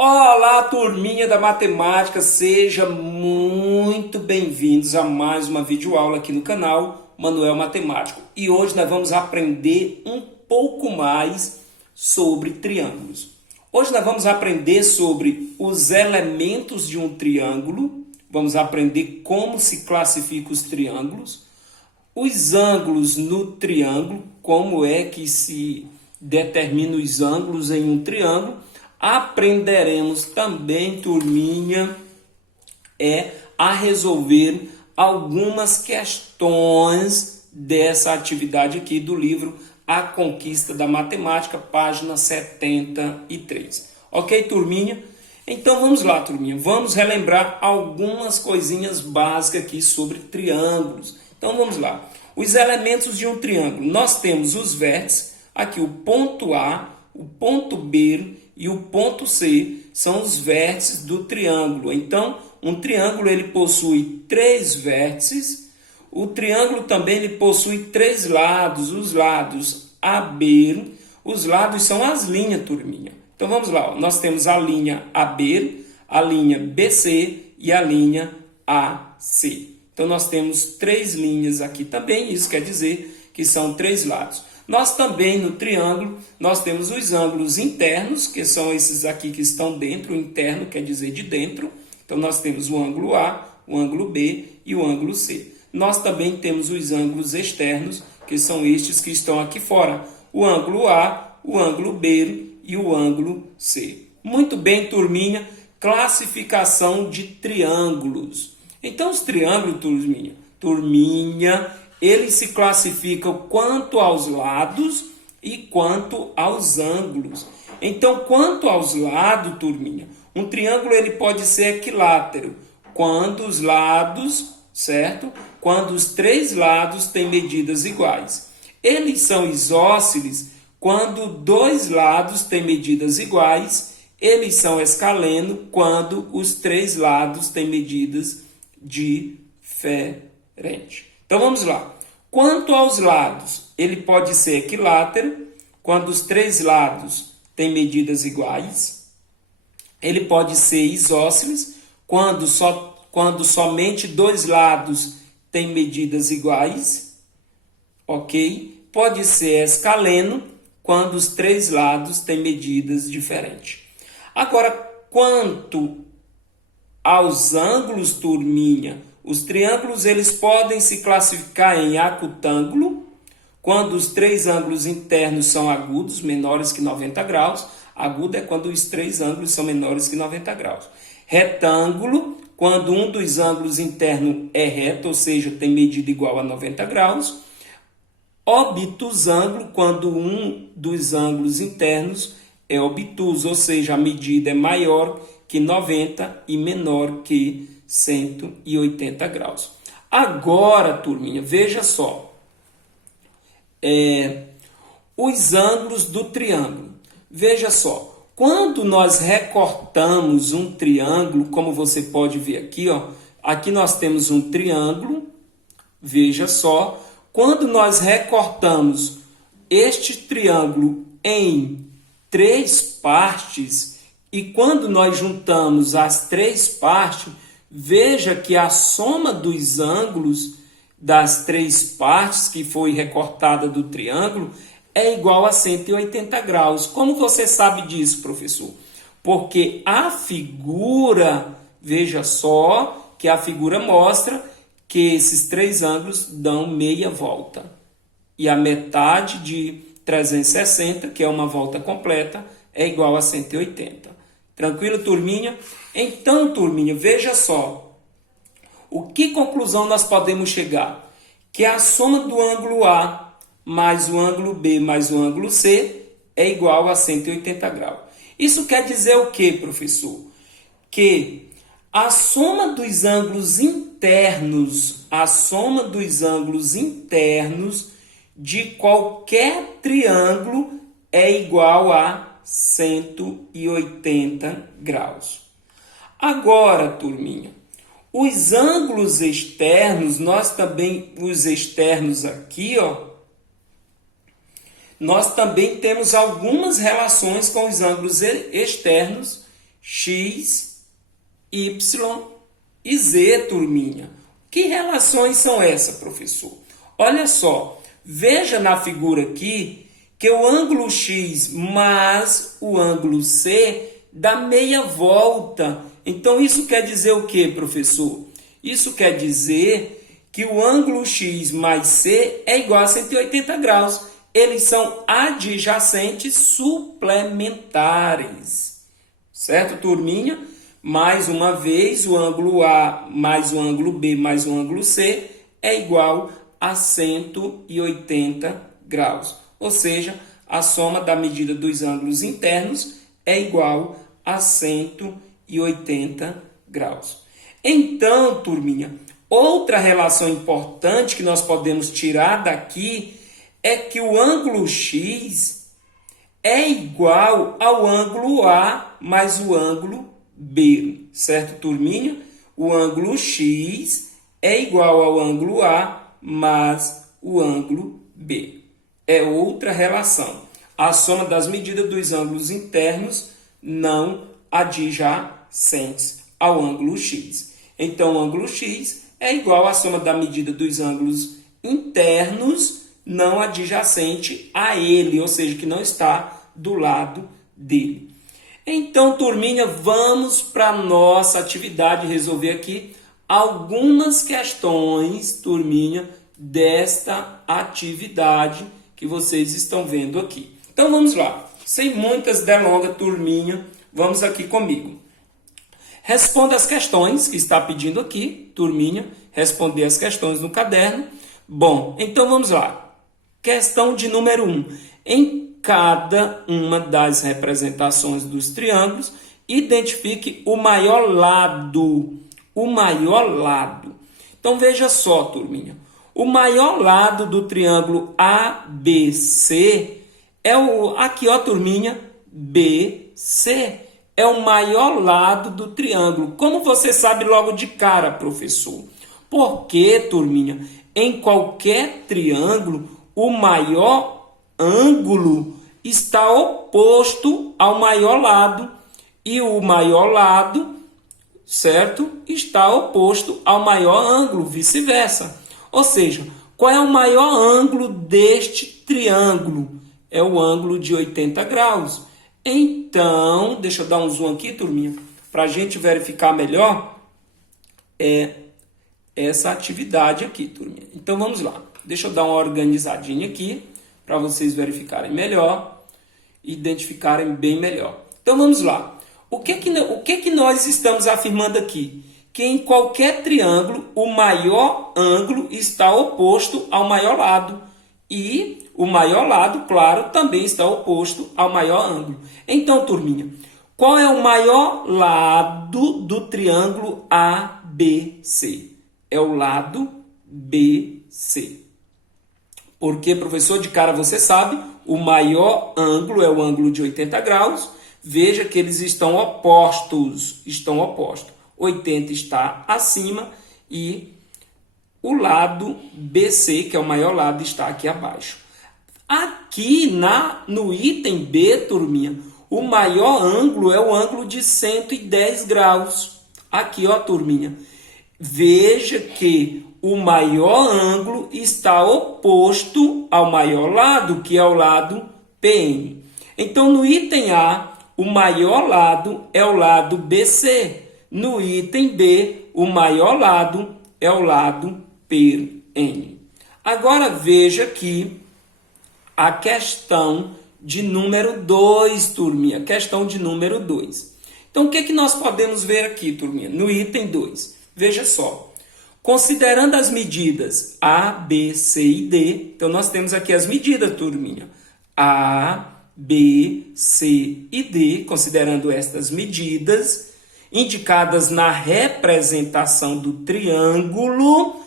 Olá, turminha da matemática, sejam muito bem-vindos a mais uma videoaula aqui no canal Manuel Matemático. E hoje nós vamos aprender um pouco mais sobre triângulos. Hoje nós vamos aprender sobre os elementos de um triângulo, vamos aprender como se classificam os triângulos, os ângulos no triângulo, como é que se determina os ângulos em um triângulo. Aprenderemos também, turminha, a resolver algumas questões dessa atividade aqui do livro A Conquista da Matemática, página 73. Ok, turminha? Então vamos lá, turminha. Vamos relembrar algumas coisinhas básicas aqui sobre triângulos. Então vamos lá. Os elementos de um triângulo. Nós temos os vértices, aqui o ponto A, o ponto B e o ponto C são os vértices do triângulo. Então, um triângulo ele possui três vértices. O triângulo também ele possui três lados, os lados AB. Os lados são as linhas, turminha. Então, vamos lá. Nós temos a linha AB, a linha BC e a linha AC. Então, nós temos três linhas aqui também. Isso quer dizer que são três lados. Nós também, no triângulo, nós temos os ângulos internos, que são esses aqui que estão dentro. O interno quer dizer de dentro. Então, nós temos o ângulo A, o ângulo B e o ângulo C. Nós também temos os ângulos externos, que são estes que estão aqui fora. O ângulo A, o ângulo B e o ângulo C. Muito bem, turminha. Classificação de triângulos. Então, os triângulos, turminha, eles se classificam quanto aos lados e quanto aos ângulos. Então, quanto aos lados, turminha, um triângulo ele pode ser equilátero, quando os lados, certo? Quando os três lados têm medidas iguais. Eles são isósceles quando dois lados têm medidas iguais. Eles são escaleno quando os três lados têm medidas diferentes. Então, vamos lá. Quanto aos lados, ele pode ser equilátero, quando os três lados têm medidas iguais. Ele pode ser isósceles, quando somente dois lados têm medidas iguais. Ok? Pode ser escaleno, quando os três lados têm medidas diferentes. Agora, quanto aos ângulos, turminha, os triângulos eles podem se classificar em acutângulo, quando os três ângulos internos são agudos, menores que 90 graus. Agudo é quando os três ângulos são menores que 90 graus. Retângulo, quando um dos ângulos internos é reto, ou seja, tem medida igual a 90 graus. Obtusângulo, quando um dos ângulos internos é obtuso, ou seja, a medida é maior que 90 e menor que 180 graus. Agora, turminha, veja só. Os ângulos do triângulo. Veja só. Quando nós recortamos um triângulo, como você pode ver aqui, ó, aqui nós temos um triângulo. Veja só. Quando nós recortamos este triângulo em três partes, e quando nós juntamos as três partes, veja que a soma dos ângulos das três partes que foi recortada do triângulo é igual a 180 graus. Como você sabe disso, professor? Porque a figura, veja só, que a figura mostra que esses três ângulos dão meia volta. E a metade de 360, que é uma volta completa, é igual a 180. Tranquilo, turminha? Então, turminha, veja só. Que conclusão nós podemos chegar? Que a soma do ângulo A mais o ângulo B mais o ângulo C é igual a 180 graus. Isso quer dizer o quê, professor? Que a soma dos ângulos internos, de qualquer triângulo é igual a 180 graus. Agora, turminha, os ângulos externos, os externos aqui, ó, nós também temos algumas relações com os ângulos externos x, y e z, turminha. Que relações são essas, professor? Olha só, veja na figura aqui que o ângulo x mais o ângulo c dá meia volta. Então, isso quer dizer o que, professor? Isso quer dizer que o ângulo x mais c é igual a 180 graus. Eles são adjacentes suplementares. Certo, turminha? Mais uma vez, o ângulo A mais o ângulo B mais o ângulo C é igual a 180 graus. Ou seja, a soma da medida dos ângulos internos é igual a 180 graus. Então, turminha, outra relação importante que nós podemos tirar daqui é que o ângulo X é igual ao ângulo A mais o ângulo B, certo, turminha? O ângulo X é igual ao ângulo A mais o ângulo B. É outra relação. A soma das medidas dos ângulos internos não adjacentes ao ângulo X. Então, o ângulo X é igual à soma da medida dos ângulos internos não adjacente a ele, ou seja, que não está do lado dele. Então, turminha, vamos para a nossa atividade resolver aqui algumas questões, turminha, desta atividade que vocês estão vendo aqui. Então, vamos lá. Sem muitas delongas, turminha, vamos aqui comigo. Responda as questões que está pedindo aqui, turminha, responder as questões no caderno. Bom, então vamos lá. Questão de número 1. Em cada uma das representações dos triângulos, identifique o maior lado. O maior lado. Então, veja só, turminha. O maior lado do triângulo ABC é o... Aqui, ó, turminha. BC. É o maior lado do triângulo. Como você sabe logo de cara, professor? Porque, turminha, em qualquer triângulo, o maior ângulo está oposto ao maior lado. E o maior lado, certo, está oposto ao maior ângulo, vice-versa. Ou seja, qual é o maior ângulo deste triângulo? É o ângulo de 80 graus. Então, deixa eu dar um zoom aqui, turminha, para a gente verificar melhor essa atividade aqui, turminha. Então, vamos lá. Deixa eu dar uma organizadinha aqui, para vocês verificarem melhor, identificarem bem melhor. Então, vamos lá. O que nós estamos afirmando aqui? Que em qualquer triângulo, o maior ângulo está oposto ao maior lado. E o maior lado, claro, também está oposto ao maior ângulo. Então, turminha, qual é o maior lado do triângulo ABC? É o lado BC. Porque, professor, de cara você sabe, o maior ângulo é o ângulo de 80 graus. Veja que eles estão opostos. 80 está acima e o lado BC, que é o maior lado, está aqui abaixo. Aqui no item B, turminha, o maior ângulo é o ângulo de 110 graus. Aqui, ó, turminha. Veja que o maior ângulo está oposto ao maior lado, que é o lado PN. Então, no item A, o maior lado é o lado BC. No item B, o maior lado é o lado PN. Agora, veja aqui a questão de número 2, turminha. Questão de número 2. Então, o que nós podemos ver aqui, turminha? No item 2. Veja só. Considerando as medidas A, B, C e D. Então, nós temos aqui as medidas, turminha. A, B, C e D. Considerando estas medidas indicadas na representação do triângulo,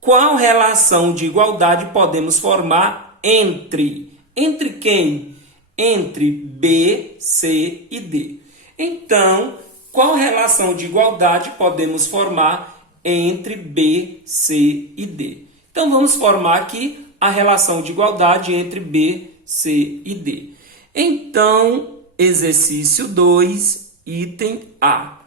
qual relação de igualdade podemos formar entre quem? Entre B, C e D. Então, qual relação de igualdade podemos formar entre B, C e D? Então, vamos formar aqui a relação de igualdade entre B, C e D. Então, exercício 2, item A.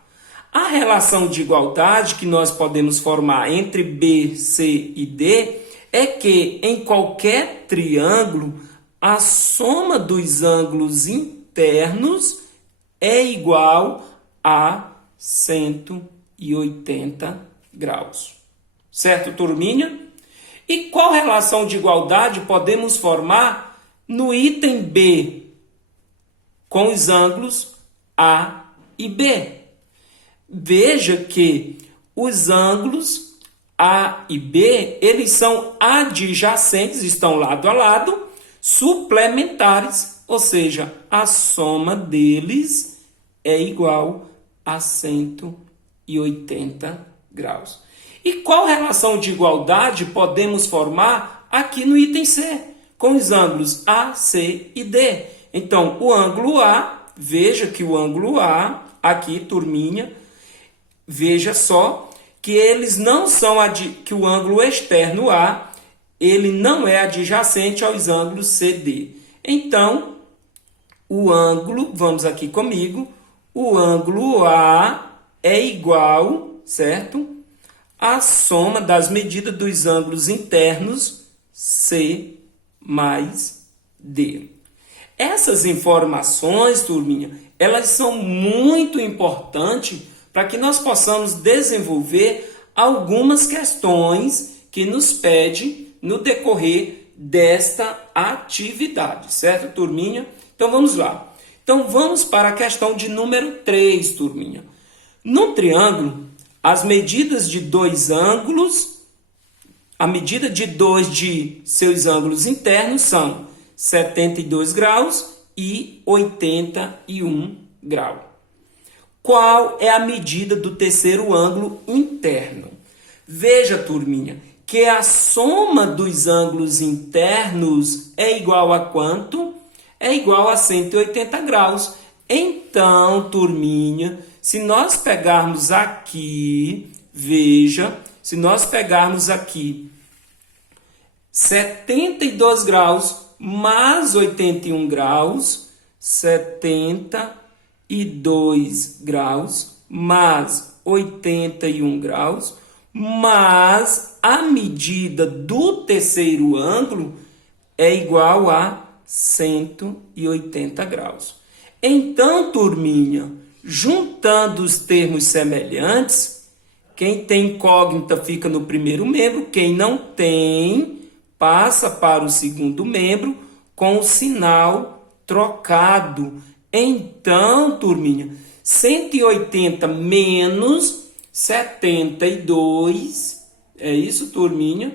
A relação de igualdade que nós podemos formar entre B, C e D é que em qualquer triângulo, a soma dos ângulos internos é igual a 180 graus. Certo, turminha? E qual relação de igualdade podemos formar no item B com os ângulos A e B? Veja que os ângulos A e B, eles são adjacentes, estão lado a lado, suplementares, ou seja, a soma deles é igual a 180 graus. E qual relação de igualdade podemos formar aqui no item C, com os ângulos A, C e D? Então, o ângulo A, veja que o ângulo A, aqui, turminha, veja só que eles não são, que o ângulo externo A, ele não é adjacente aos ângulos CD. Então, o ângulo, vamos aqui comigo, o ângulo A é igual, certo? A soma das medidas dos ângulos internos C mais D. Essas informações, turminha, elas são muito importantes para que nós possamos desenvolver algumas questões que nos pede no decorrer desta atividade, certo, turminha? Então, vamos lá. Então, vamos para a questão de número 3, turminha. No triângulo, as medidas de dois ângulos, a medida de dois de seus ângulos internos são 72 graus e 81 graus. Qual é a medida do terceiro ângulo interno? Veja, turminha, que a soma dos ângulos internos é igual a quanto? É igual a 180 graus. Então, turminha, se nós pegarmos aqui, veja, se nós pegarmos aqui 72 graus mais 81 graus, 72 graus mais 81 graus, mas a medida do terceiro ângulo é igual a 180 graus. Então, turminha, juntando os termos semelhantes, quem tem incógnita fica no primeiro membro, quem não tem passa para o segundo membro com o sinal trocado. Então, turminha, 180 menos 72, é isso, turminha?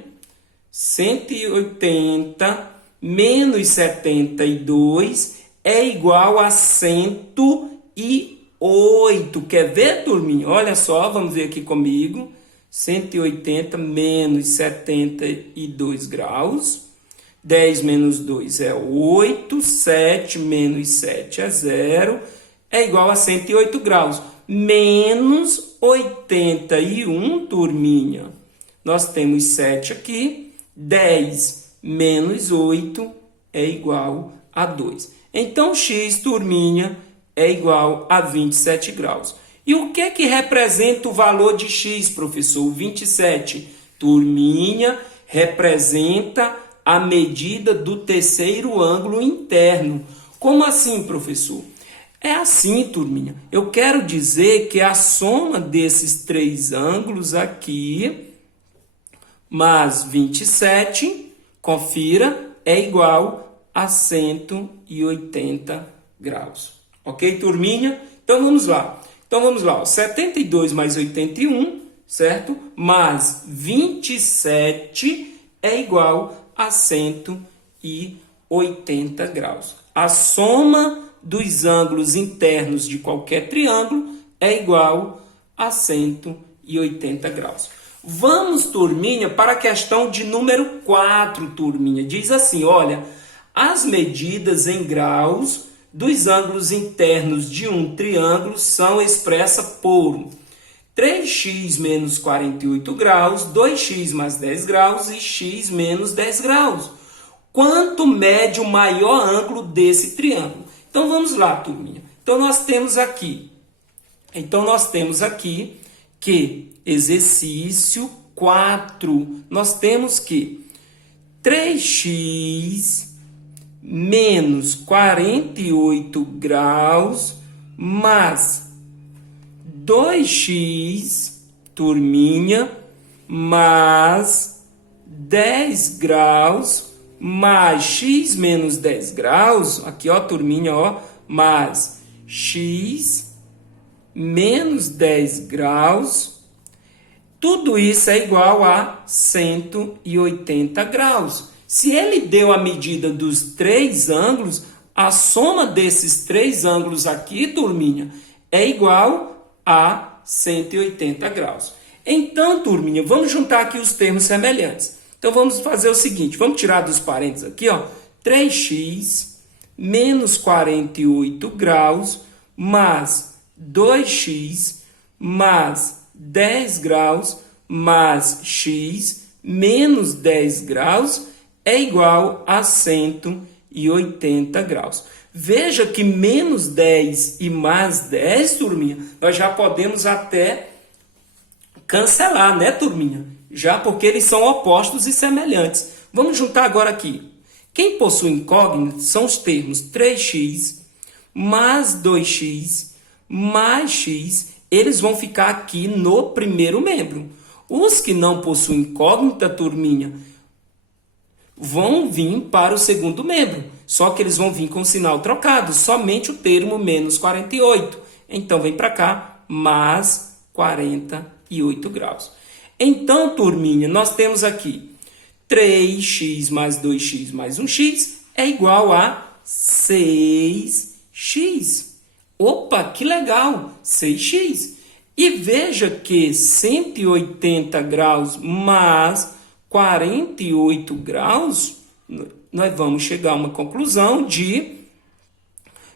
180 menos 72 é igual a 108. Quer ver, turminha? Olha só, vamos ver aqui comigo. 180 menos 72 graus. 10 menos 2 é 8. 7 menos 7 é 0. É igual a 108 graus. Menos 81, turminha. Nós temos 7 aqui. 10 menos 8 é igual a 2. Então, x, turminha, é igual a 27 graus. E o que é que representa o valor de x, professor? 27. Turminha, representa a medida do terceiro ângulo interno. Como assim, professor? É assim, turminha. Eu quero dizer que a soma desses três ângulos aqui, mais 27, confira, é igual a 180 graus. Ok, turminha? Então, vamos lá. 72 mais 81, certo? Mais 27 é igual a 180 graus. A soma dos ângulos internos de qualquer triângulo é igual a 180 graus. Vamos, turminha, para a questão de número 4, turminha. Diz assim, olha, as medidas em graus dos ângulos internos de um triângulo são expressas por 3x menos 48 graus, 2x mais 10 graus e x menos 10 graus. Quanto mede o maior ângulo desse triângulo? Então, vamos lá, turminha. Então, nós temos aqui Então, nós temos aqui que exercício 4, nós temos que 3x menos 48 graus mais 2x, turminha, mais 10 graus mais x menos 10 graus, aqui ó, turminha, ó, mais x menos 10 graus, tudo isso é igual a 180 graus. Se ele deu a medida dos três ângulos, a soma desses três ângulos aqui, turminha, é igual a 180 graus. Então, turminha, vamos juntar aqui os termos semelhantes. Então, vamos fazer o seguinte, vamos tirar dos parênteses aqui, ó, 3x menos 48 graus mais 2x mais 10 graus mais x menos 10 graus é igual a 180 graus. Veja que menos 10 e mais 10, turminha, nós já podemos até cancelar, né, turminha? Já porque eles são opostos e semelhantes. Vamos juntar agora aqui. Quem possui incógnito são os termos 3x mais 2x mais x, eles vão ficar aqui no primeiro membro. Os que não possuem incógnita, turminha, vão vir para o segundo membro. Só que eles vão vir com sinal trocado, somente o termo menos 48. Então, vem para cá, mais 48 graus. Então, turminha, nós temos aqui 3x mais 2x mais 1x é igual a 6x. Opa, que legal! 6x. E veja que 180 graus mais 48 graus, nós vamos chegar a uma conclusão de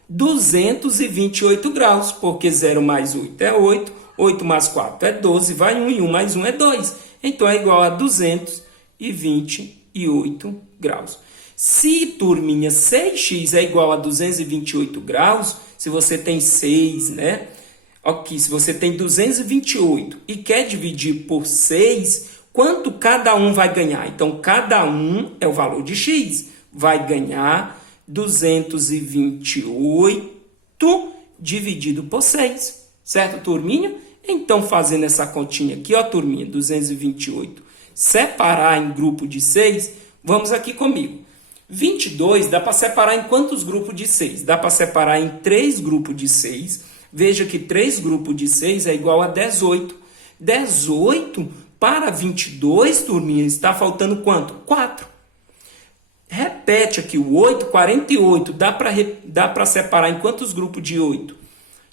228 graus, porque 0 mais 8 é 8, 8 mais 4 é 12, vai 1 e 1 mais 1 é 2. Então, é igual a 228 graus. Se, turminha, 6x é igual a 228 graus, se você tem 6, né? Ok, se você tem 228 e quer dividir por 6, quanto cada um vai ganhar? Então, cada um é o valor de x. Vai ganhar 228 dividido por 6. Certo, turminha? Então, fazendo essa continha aqui, ó, turminha, 228, separar em grupo de 6, vamos aqui comigo. 22 dá para separar em quantos grupos de 6? Dá para separar em 3 grupos de 6. Veja que 3 grupos de 6 é igual a 18. 18 para 22, turminha, está faltando quanto? 4. Repete aqui o 8, 48. Dá para separar em quantos grupos de 8?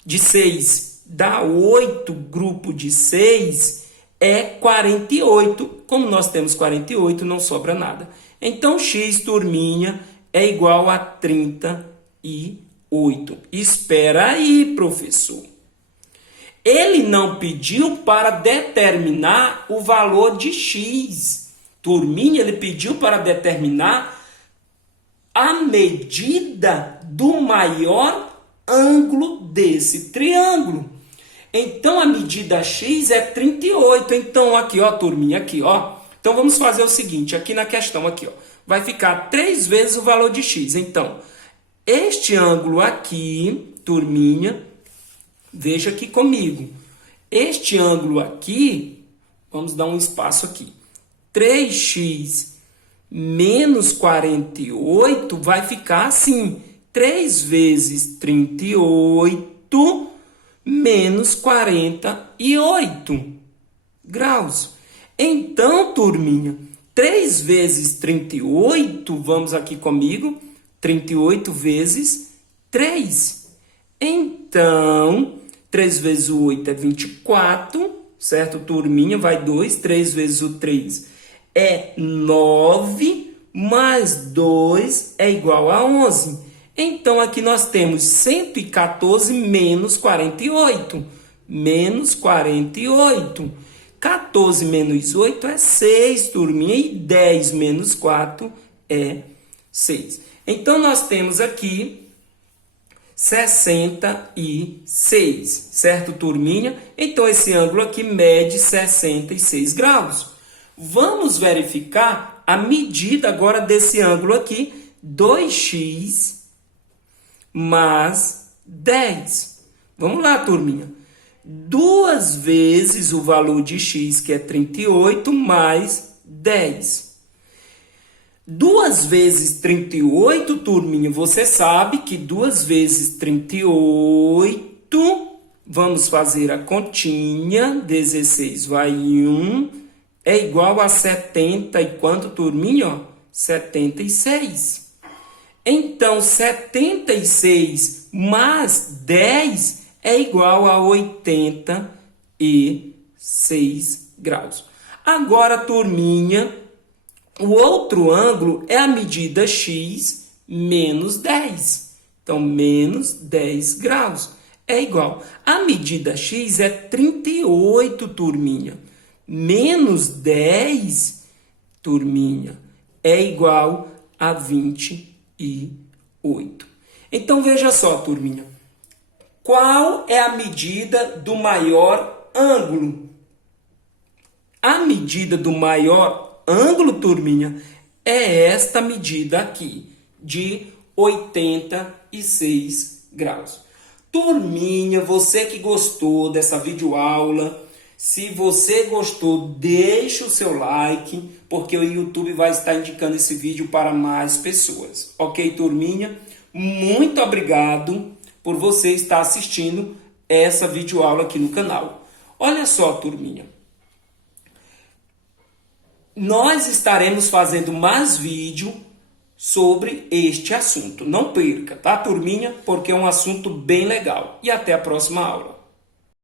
De 6. Dá 8 grupos de 6 é 48. Como nós temos 48, não sobra nada. Então, x, turminha, é igual a 38. Espera aí, professor. Ele não pediu para determinar o valor de x. Turminha, ele pediu para determinar a medida do maior ângulo desse triângulo. Então, a medida x é 38. Então, aqui, ó, turminha, aqui, ó. Então, vamos fazer o seguinte, aqui na questão, aqui, ó. Vai ficar 3 vezes o valor de x. Então, este ângulo aqui, turminha, veja aqui comigo. Este ângulo aqui, vamos dar um espaço aqui. 3x menos 48 vai ficar assim. 3 vezes 38 menos 48 graus. Então, turminha, 3 vezes 38, vamos aqui comigo, 38 vezes 3. Então, 3 vezes o 8 é 24, certo, turminha? Vai 2, 3 vezes o 3 é 9, mais 2 é igual a 11. Então, aqui nós temos 114 menos 48. Menos 48. 14 menos 8 é 6, turminha. E 10 menos 4 é 6. Então, nós temos aqui 66, certo, turminha? Então, esse ângulo aqui mede 66 graus. Vamos verificar a medida agora desse ângulo aqui, 2x mais 10. Vamos lá, turminha. 2 vezes o valor de x, que é 38, mais 10. 2 vezes 38, turminha, você sabe que 2 vezes 38, vamos fazer a continha, 16 vai 1, é igual a 70 e quanto, turminha? Ó, 76. Então, 76 mais 10 é igual a 86 graus. Agora, turminha, o outro ângulo é a medida x menos 10. Então, menos 10 graus é igual. A medida x é 38, turminha. Menos 10, turminha, é igual a 28. Então, veja só, turminha. Qual é a medida do maior ângulo? A medida do maior ângulo, turminha, é esta medida aqui, de 86 graus. Turminha, você que gostou dessa videoaula, se você gostou, deixe o seu like, porque o YouTube vai estar indicando esse vídeo para mais pessoas. Ok, turminha? Muito obrigado por você estar assistindo essa videoaula aqui no canal. Olha só, turminha. Nós estaremos fazendo mais vídeo sobre este assunto. Não perca, tá, turminha? Porque é um assunto bem legal. E até a próxima aula.